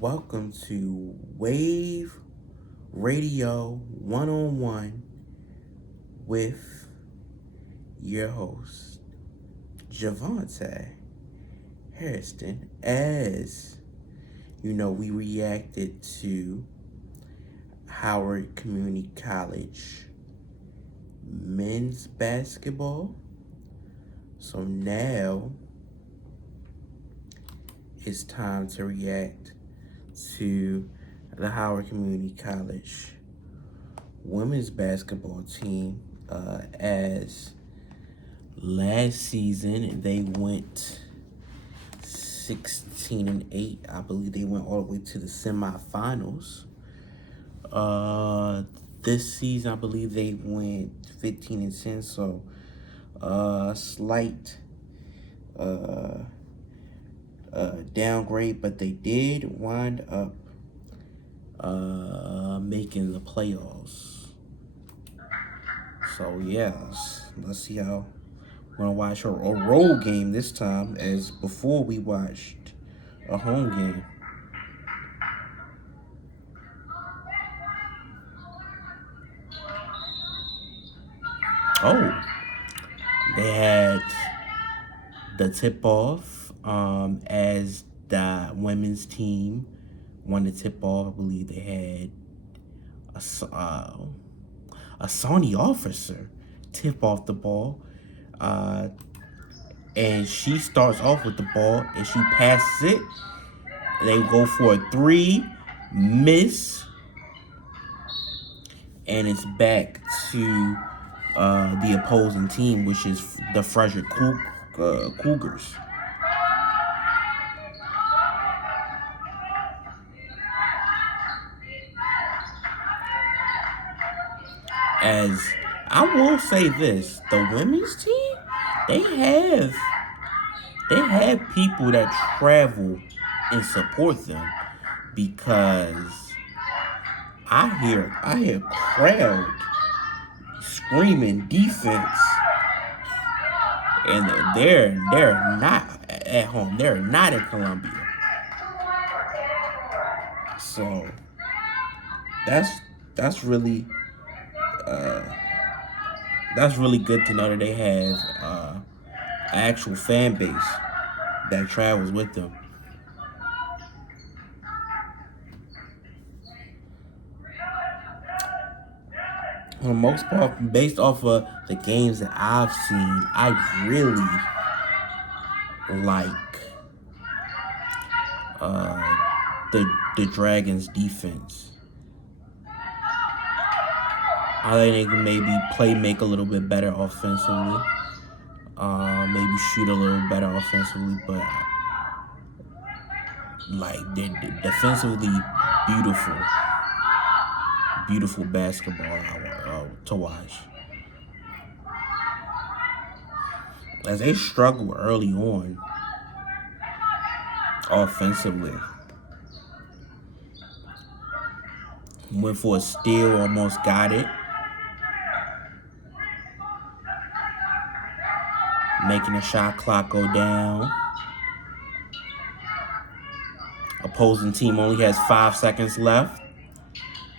Welcome to Wave Radio One on One with your host, Javante Harrison. As you know, we reacted to Howard Community College men's basketball. So now it's time to react to the Howard Community College women's basketball team. As last season they went 16-8. I believe they went all the way to the semifinals. This season I believe they went 15-10. So slight downgrade, but they did wind up making the playoffs. So yeah, let's see how we're gonna watch a road game this time, as before we watched a home game. Oh, they had the tip off as the women's team won the tip off. I believe they had a Sawney officer tip off the ball, and she starts off with the ball and she passes it. They go for a three, miss, and it's back to the opposing team, which is the Frederick Cougars. As I will say this, the women's team, they have people that travel and support them, because I hear crowd screaming defense, and they're not at home. They're not in Columbia. So that's really good to know that they have an actual fan base that travels with them. For the most part, based off of the games that I've seen, I really like the Dragons' defense. I think they can maybe make a little bit better offensively. Maybe shoot a little better offensively, but like they're defensively beautiful basketball to watch. As they struggle early on offensively. Went for a steal, almost got it. Making the shot clock go down. Opposing team only has 5 seconds left.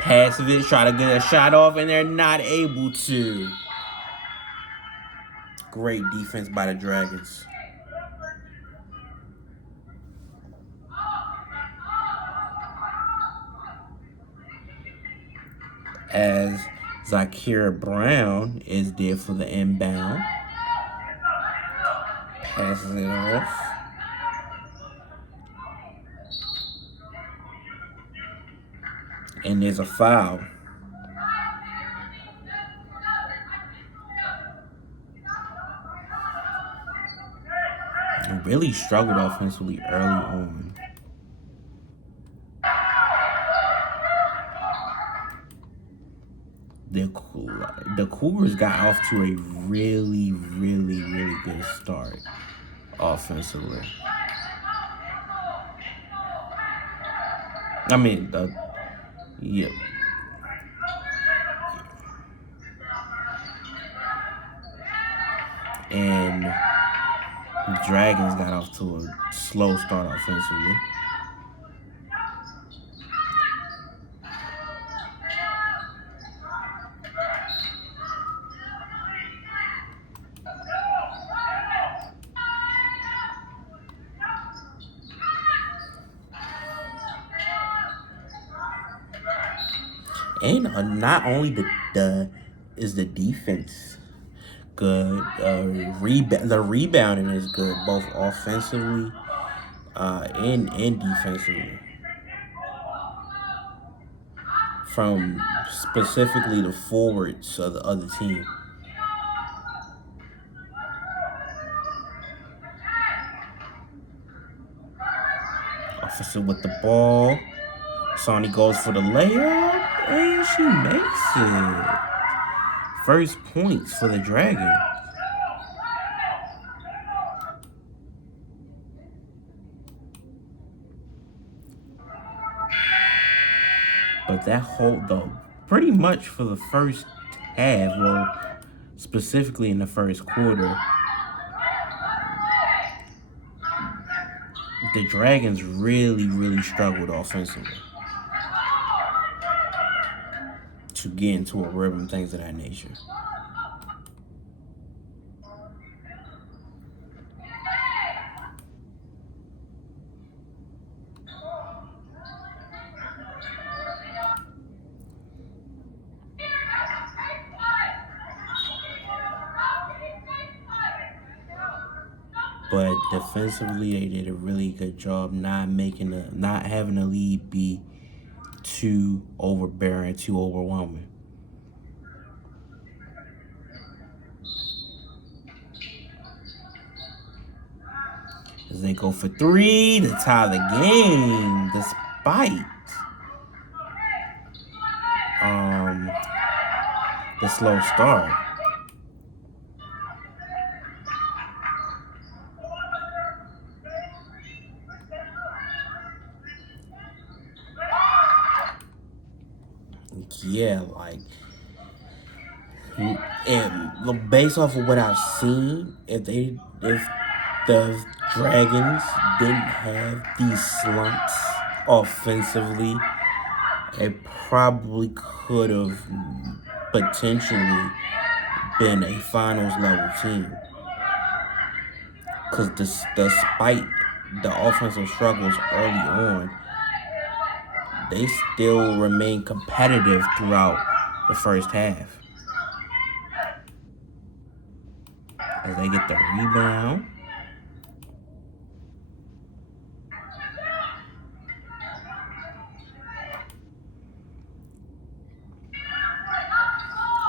Pasovich try to get a shot off, and they're not able to. Great defense by the Dragons. As Zakira Brown is there for the inbound. Passes it off. And there's a foul. Really struggled offensively early on. The Cougars got off to a really good start offensively. I mean, yeah. And the Dragons got off to a slow start offensively. And not only the is the defense good, the rebounding is good, both offensively and defensively. From specifically the forwards of the other team. Offensive with the ball. Sonny goes for the layup, and she makes it. First points for the Dragons. But that whole, though, pretty much for the first half, well, specifically in the first quarter, the Dragons really struggled offensively to get into a rhythm, things of that nature. But defensively, they did a really good job not having the lead be too overbearing, too overwhelming. As they go for three to tie the game, despite the slow start. Yeah, like, and based off of what I've seen, if the Dragons didn't have these slumps offensively, it probably could have potentially been a finals level team. Because despite the offensive struggles early on, they still remain competitive throughout the first half. As they get the rebound.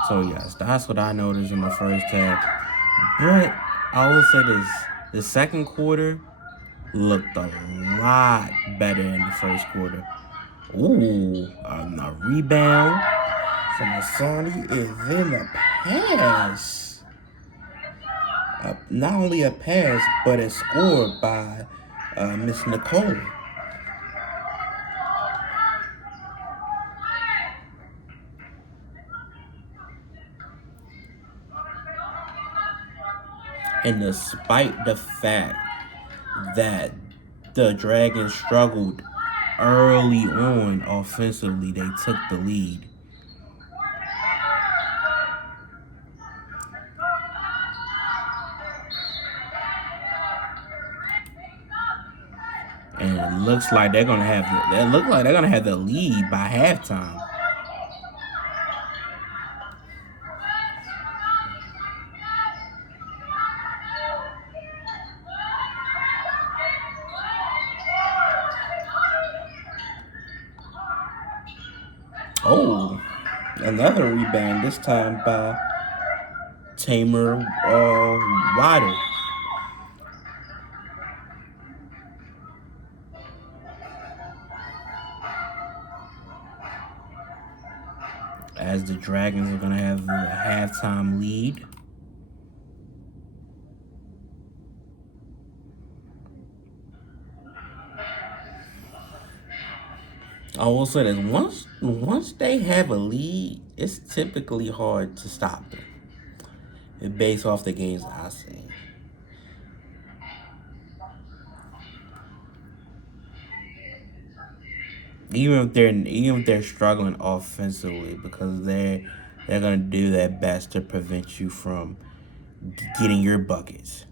So yes, that's what I noticed in the first half. But I will say this, the second quarter looked a lot better in the first quarter. Ooh, a rebound from Asani, and then a pass. Not only a pass, but a score by Miss Nicole. And despite the fact that the Dragons struggled early on offensively, they took the lead. And it looks like they're gonna have the lead by halftime. Oh, another rebound, this time by Tamer Wider. As the Dragons are going to have a halftime lead. I will say that once they have a lead, it's typically hard to stop them. Based off the games I've seen. Even if they're struggling offensively, because they're gonna do their best to prevent you from getting your buckets.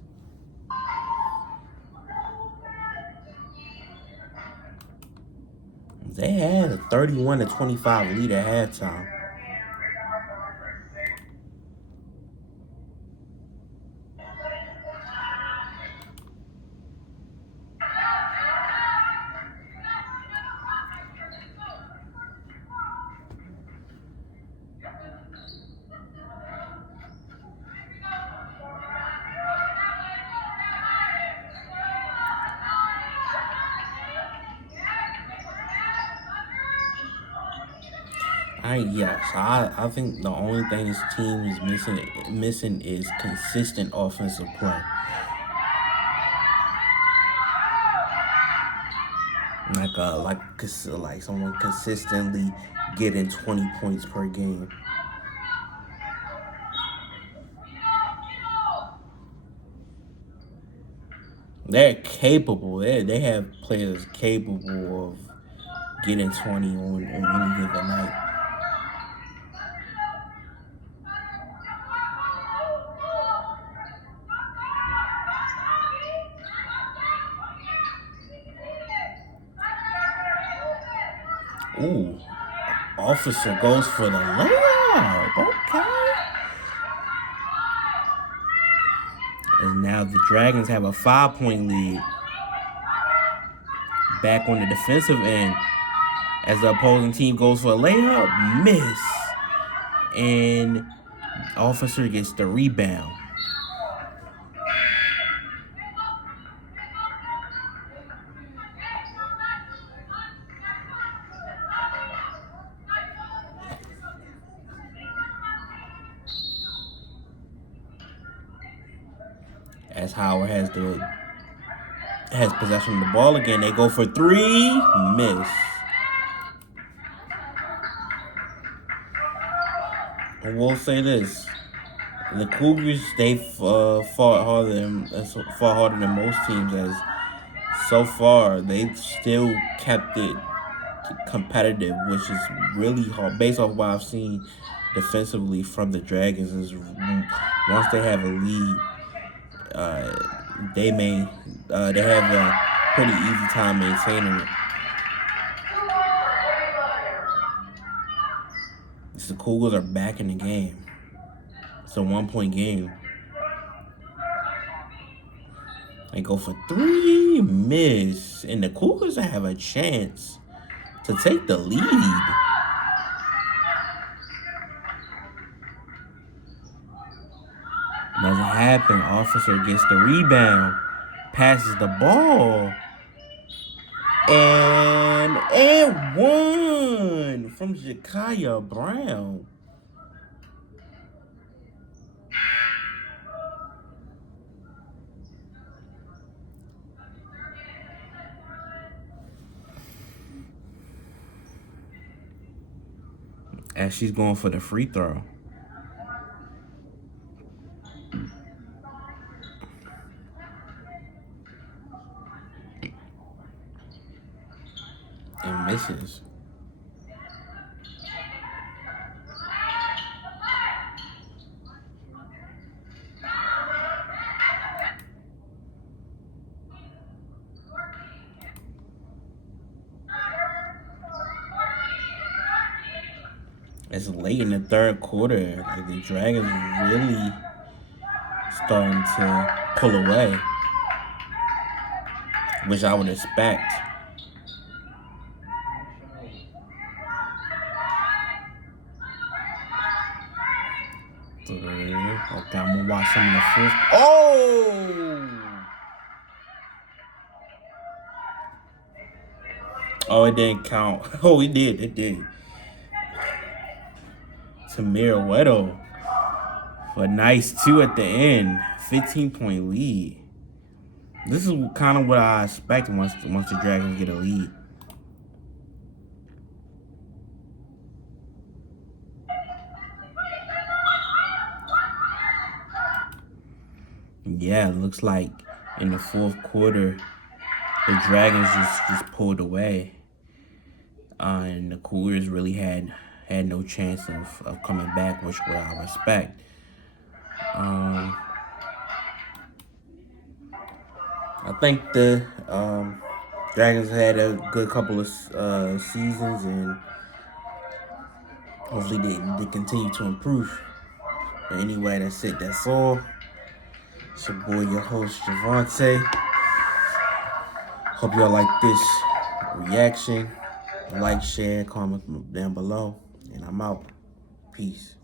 They had a 31-25 lead at halftime. I think the only thing this team is missing is consistent offensive play. Like someone consistently getting 20 points per game. They're capable. They have players capable of getting 20 on any given night. Ooh, officer goes for the layup. Okay. And now the Dragons have a 5-point lead. Back on the defensive end, as the opposing team goes for a layup, miss. And officer gets the rebound. As Howard has possession of the ball again, they go for three, miss. And we'll say this: the Cougars, they fought harder than most teams. As so far, they've still kept it competitive, which is really hard. Based off what I've seen defensively from the Dragons, is once they have a lead, they have a pretty easy time maintaining it. The Cougars are back in the game. It's a 1-point game. They go for three, miss, and the Cougars have a chance to take the lead. Doesn't happen. Officer gets the rebound, passes the ball, and one from Jakaya Brown. As she's going for the free throw. And misses. It's late in the third quarter. Like the Dragons really starting to pull away, which I would expect. Okay, I'm gonna watch some of the first. Oh, it didn't count. Oh, it did. It did. Tamir Weddle for a nice 2 at the end. 15-point lead. This is kind of what I expect once the Dragons get a lead. Yeah, it looks like in the fourth quarter, the Dragons just pulled away. And the Cougars really had no chance of coming back, which what I respect. I think the Dragons had a good couple of seasons, and hopefully they continue to improve. But anyway, that's it. That's all. It's your boy, your host, Javante. Hope y'all like this reaction. Like, share, comment down below. And I'm out. Peace.